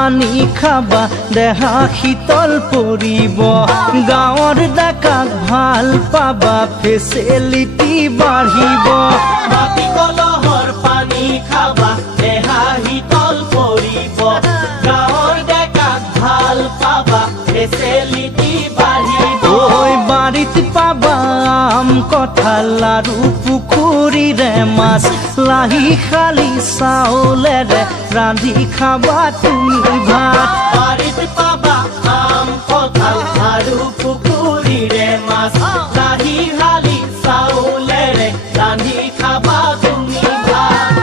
পানী খাবা দেহা শীতল পৰিব গাঁৱৰ ডেকাক ভাল পাবা ফেচিলিটি বাঢ়িব মাটি কলহৰ পানী খাবা দেহা শীতল পৰিব গাঁৱৰ ডেকাক ভাল পাবা ফেচিলিটি বাঢ়িব ঐ বাৰীত পাবা আম কঁঠাল আৰু পুখুৰীৰে মাছ লাহি শালি চাউলেৰে ৰান্ধি খাবা তুমি ভাত বাৰীত পাবা আম কঁঠাল আৰু পুখুৰীৰে মাছ লাহি শালি চাউলেৰে ৰান্ধি খাবা তুমি ভাত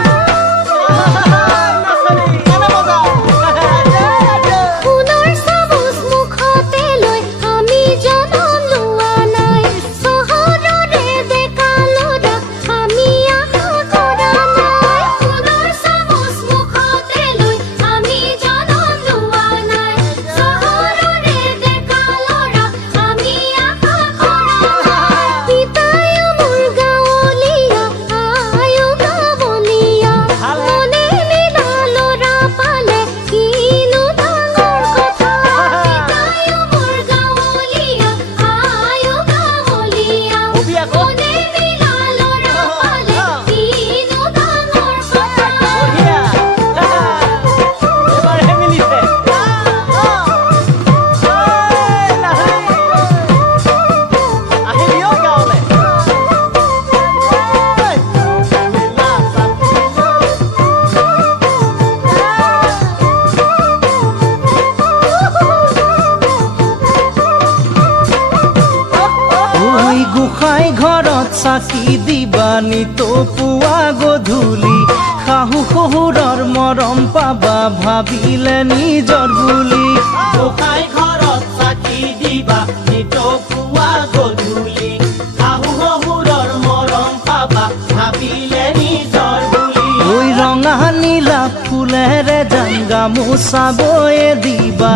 গোসাঁই ঘৰত চাকি দিবা নিতো পুৱা গধূলি শাহু শহুৰৰ মৰম পাবা ভাবিলে নিজৰ বুলি গোসাঁই ঘৰত চাকি দিবা নিতো পুৱা গধূলি শাহু শহুৰৰ মৰম পাবা ভাবিলে নিজৰ বুলি ঐ ৰঙা নীলা ফুলেৰে যাম গামোচা বয়ে দিবা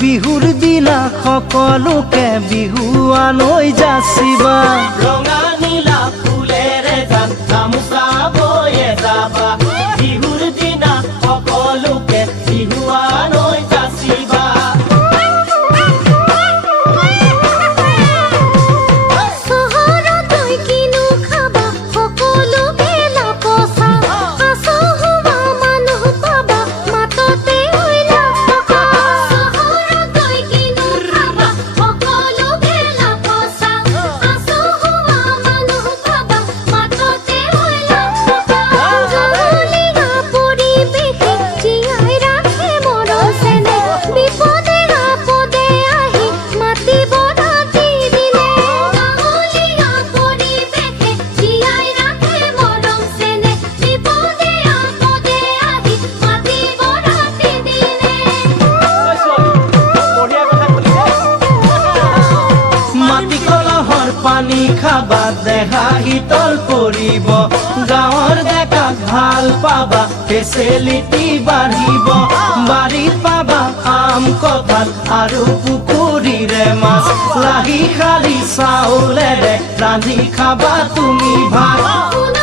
বিহুৰ দিনা সকলোকে বিহুৱালৈ যাচিবা ৰঙা নীলা ফুলেৰে যাম গামোচা বয়ে যাবা বিহুৰ দিনা সকলোকে বিহুৱালৈ যাচিবা পানী খাবা দেহা শীতল পৰিব গাঁৱৰ ডেকাক ভাল পাবা ফেচিলিটি বাঢ়িব বাৰীত পাবা আম কঁঠাল আৰু পুখুৰীৰে মাছ লাহি শালি চাউলেৰে ৰান্ধি খাবা তুমি ভাত